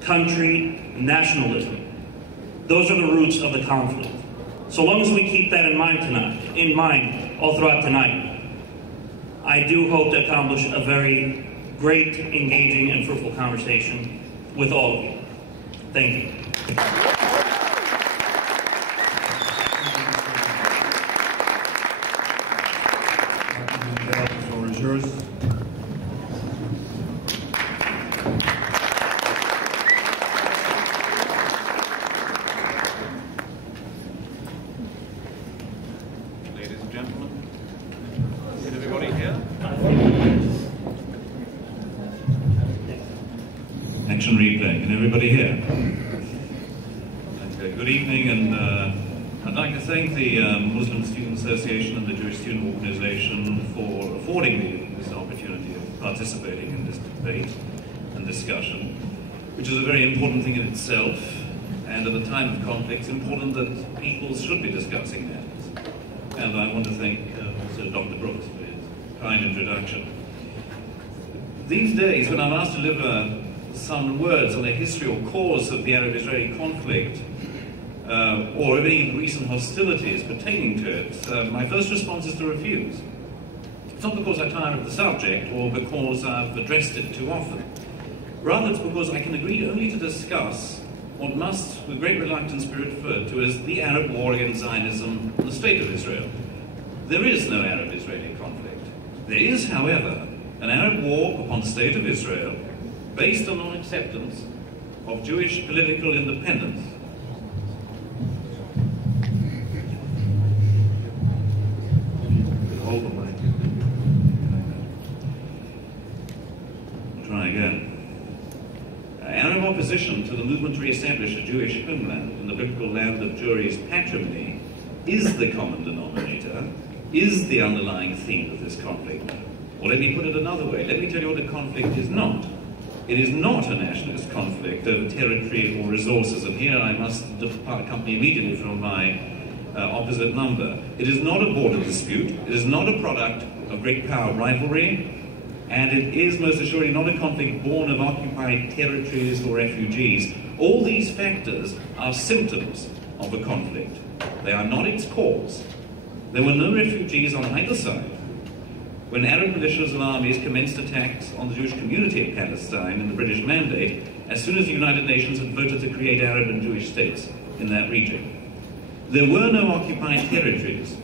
country, and nationalism. Those are the roots of the conflict. So long as we keep that in mind all throughout tonight, I do hope to accomplish a very great, engaging, and fruitful conversation with all of you. Thank you. The floor is yours. Ladies and gentlemen, is everybody here? Action replay. Can everybody hear? Okay, good evening, and I'd like to thank the Muslim Student Association and the Jewish Student Organization for affording me this opportunity of participating in this debate and discussion, which is a very important thing in itself, and at a time of conflict, it's important that people should be discussing that. And I want to thank also Dr. Brooks for his kind introduction. These days, when I'm asked to deliver some words on the history or cause of the Arab-Israeli conflict, or of any recent hostilities pertaining to it, my first response is to refuse. It's not because I tire of the subject or because I've addressed it too often. Rather, it's because I can agree only to discuss what must, with great reluctance, be referred to as the Arab war against Zionism and the State of Israel. There is no Arab-Israeli conflict. There is, however, an Arab war upon the State of Israel based on non-acceptance of Jewish political independence. Hold the mic. I'll try again. Arab opposition to the movement to re-establish a Jewish homeland in the biblical land of Jewry's patrimony is the common denominator, is the underlying theme of this conflict. Or let me put it another way. Let me tell you what the conflict is not. It is not a nationalist conflict over territory or resources, and here I must depart company immediately from my opposite number. It is not a border dispute, it is not a product of great power rivalry, and it is most assuredly not a conflict born of occupied territories or refugees. All these factors are symptoms of a conflict. They are not its cause. There were no refugees on either side when Arab militias and armies commenced attacks on the Jewish community of Palestine in the British Mandate, as soon as the United Nations had voted to create Arab and Jewish states in that region. There were no occupied territories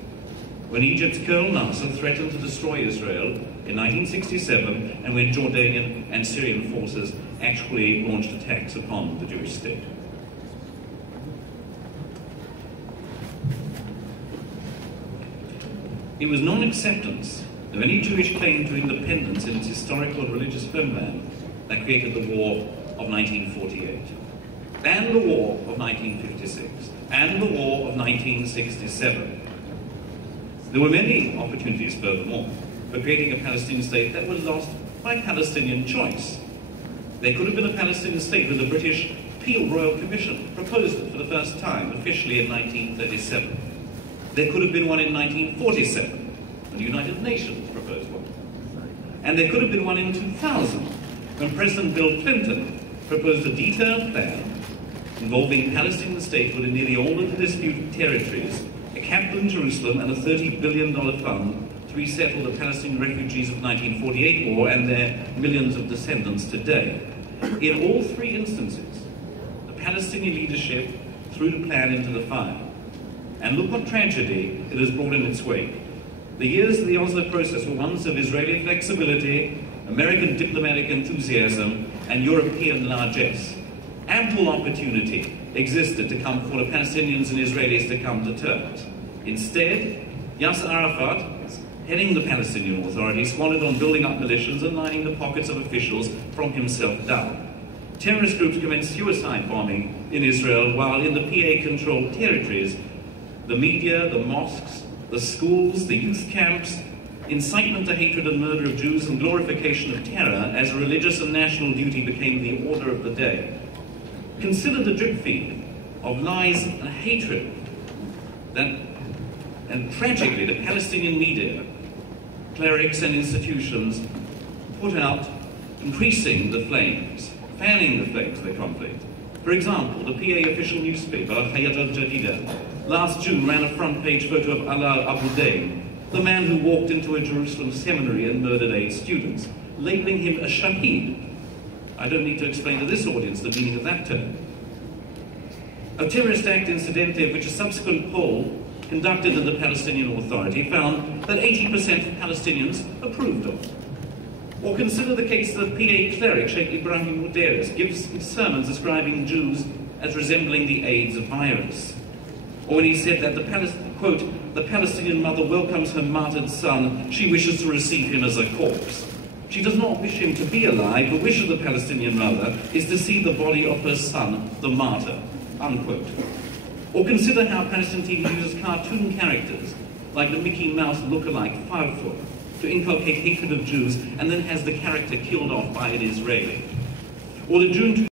when Egypt's Colonel Nasser threatened to destroy Israel in 1967, and when Jordanian and Syrian forces actually launched attacks upon the Jewish state. It was non-acceptance of any Jewish claim to independence in its historical and religious homeland that created the war of 1948, and the war of 1956, and the war of 1967. There were many opportunities, furthermore, for creating a Palestinian state that was lost by Palestinian choice. There could have been a Palestinian state when the British Peel Royal Commission proposed it for the first time, officially in 1937. There could have been one in 1947, when the United Nations proposed one. And there could have been one in 2000, when President Bill Clinton proposed a detailed plan involving Palestinian statehood in nearly all of the disputed territories, a capital in Jerusalem, and a $30 billion fund to resettle the Palestinian refugees of the 1948 war and their millions of descendants today. In all three instances, the Palestinian leadership threw the plan into the fire. And look what tragedy it has brought in its wake. The years of the Oslo process were ones of Israeli flexibility, American diplomatic enthusiasm, and European largesse. Ample opportunity existed to come for the Palestinians and Israelis to come to terms. Instead, Yasser Arafat, heading the Palestinian Authority, squandered on building up militias and lining the pockets of officials from himself down. Terrorist groups commenced suicide bombing in Israel, while in the PA-controlled territories, the media, the mosques, the schools, the youth camps, incitement to hatred and murder of Jews and glorification of terror as a religious and national duty became the order of the day. Consider the drip feed of lies and hatred and tragically the Palestinian media, clerics and institutions put out, increasing the flames fanning the flames of the conflict. For example, the PA official newspaper, Hayat al-Jadida, last June ran a front-page photo of Alaa Abu Dain, the man who walked into a Jerusalem seminary and murdered 8 students, labeling him a shaheed. I don't need to explain to this audience the meaning of that term. A terrorist act, incidentally, of which a subsequent poll conducted in the Palestinian Authority found that 80% of Palestinians approved of. Or consider the case that PA cleric Sheikh Ibrahim Muderis gives his sermons describing Jews as resembling the AIDS virus. Or when he said that quote, the Palestinian mother welcomes her martyred son, she wishes to receive him as a corpse. She does not wish him to be alive, the wish of the Palestinian mother is to see the body of her son, the martyr, unquote. Or consider how Palestinian TV uses cartoon characters, like the Mickey Mouse look-alike Farfur, to inculcate hatred of Jews, and then has the character killed off by an Israeli. Or the June